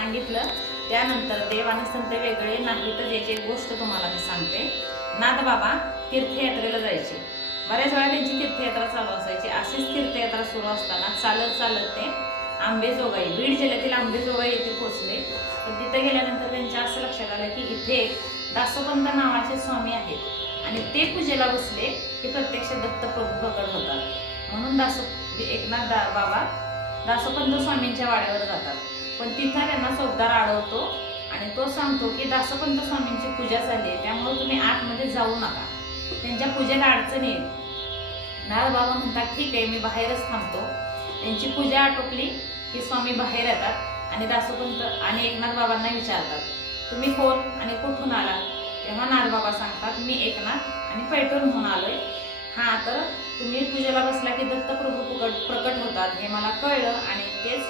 सांगितलं त्यानंतर देव आणि संत वेगळे नाही तर याची एक गोष्ट तुम्हाला मी सांगते। नाथबाबा तीर्थयात्रेला जायचे, बऱ्याच वेळा त्यांची तीर्थयात्रा चालू असायची। अशीच तीर्थयात्रा सुरू असताना चालत चालत ते आंबेजोगाई, बीड जिल्ह्यातील आंबेजोगाई येथे पोहोचले। तर तिथे गेल्यानंतर त्यांच्या असं लक्षात आलं की इथे दासोपंत नावाचे स्वामी आहेत आणि ते पूजेला बसले की प्रत्यक्ष दत्तप्रभू प्रकट होतात। म्हणून एकनाथ बाबा दासोपंत स्वामींच्या वाड्यावर जातात, पण तिथं त्यांना चौकदार अडवतो आणि तो सांगतो की दासोपंत स्वामींची पूजा झाली आहे, त्यामुळे तुम्ही आतमध्ये जाऊ नका, त्यांच्या पूजेला अडचण येईल। नाथबाबा म्हणतात ठीक आहे, मी बाहेरच थांबतो। त्यांची पूजा आटोपली की स्वामी बाहेर येतात आणि दासोपंत आणि एकनाथ बाबांना विचारतात तुम्ही कोण आणि कुठून आला? तेव्हा नाथबाबा सांगतात मी एकनाथ आणि पैठणहून आलोय। हा, तर तुम्ही पूजेला बसला की दत्तप्रभू प्रकट होतात हे मला कळलं आणि तेच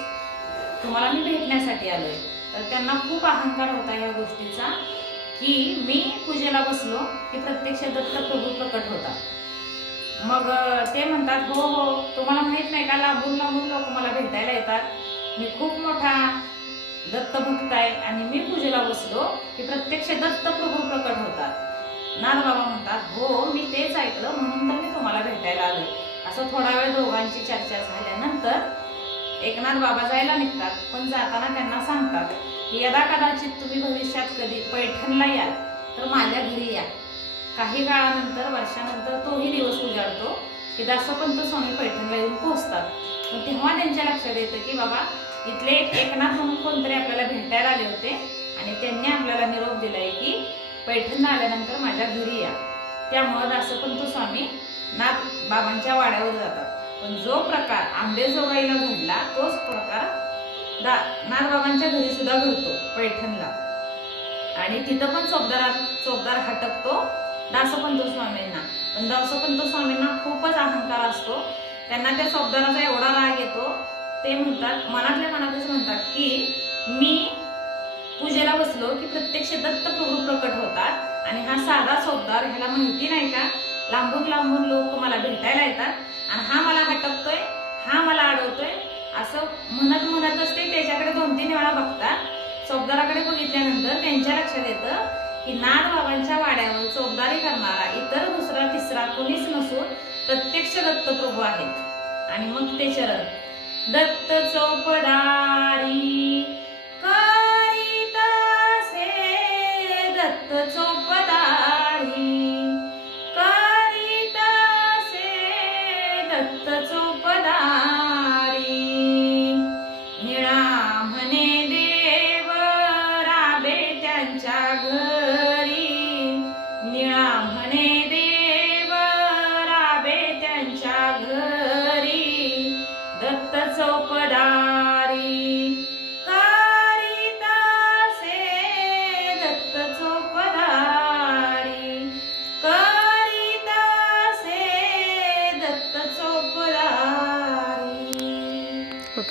तुम्हाला मी भेटण्यासाठी आलोय। तर त्यांना खूप अहंकार होता या गोष्टीचा की मी पूजेला बसलो की प्रत्यक्ष दत्तप्रभू प्रकट होतात। मग ते म्हणतात हो हो, तुम्हाला माहित नाही का, लांबून लांबून लोक मला भेटायला येतात, मी खूप मोठा दत्तभक्त आहे आणि मी पूजेला बसलो की प्रत्यक्ष दत्तप्रभू प्रकट होतात। नाथबाबा म्हणतात हो, मी तेच ऐकलं म्हणून तर मी तुम्हाला भेटायला आलोय। असं थोडा वेळ दोघांची चर्चा झाल्यानंतर एकनाथ बाबा जायला निघतात, पण जाताना त्यांना सांगतात की यदा कदाचित तुम्ही भविष्यात कधी पैठणला याल तर माझ्या घरी या। काही काळानंतर, वर्षानंतर तोही दिवस उजाडतो की दासोपंत स्वामी पैठणला येऊन पोहोचतात। पण तेव्हा त्यांच्या लक्षात येतं की बाबा इथले एकनाथ म्हणून कोणतरी आपल्याला भेटायला आले होते आणि त्यांनी आपल्याला निरोप दिलाय की पैठणला आल्यानंतर माझ्या घरी या। त्यामुळे दासोपंत स्वामी नाथ बाबांच्या वाड्यावर जातात। पण जो प्रकार आंबेजोगाईला घडला तोच प्रकार नाथबाबांच्या घरी सुद्धा घडतो पैठणला, आणि तिथं पण चोपदार हटकतो दासोपंत स्वामींना। पण दासोपंत स्वामींना खूपच अहंकार असतो, त्यांना त्या चोपदाराचा एवढा राग येतो, ते म्हणतात मनातल्या मनातच म्हणतात की मी पूजेला बसलो की प्रत्यक्ष दत्तप्रभू प्रकट होतात आणि हा साधा चोपदार, ह्याला माहिती नाही का लांबून लांबून लोक मला भेटायला येतात आणि हा मला हटकतोय, हा मला अडवतोय, असं म्हणत म्हणतच ते त्याच्याकडे 2-3 वेळा बघतात। चोपदाराकडे बघितल्यानंतर त्यांच्या लक्षात येतं की नाथबाबांच्या वाड्यावर चोपदारी करणारा इतर दुसरा तिसरा कोणीच नसून प्रत्यक्ष दत्तप्रभू आहेत। आणि मग ते चरण दत्त चोपदारी करीतासे, दत्त चोपदारी करीतासे, दत्त चोपदारी निळा म्हणे देव राबे त्यांच्या घर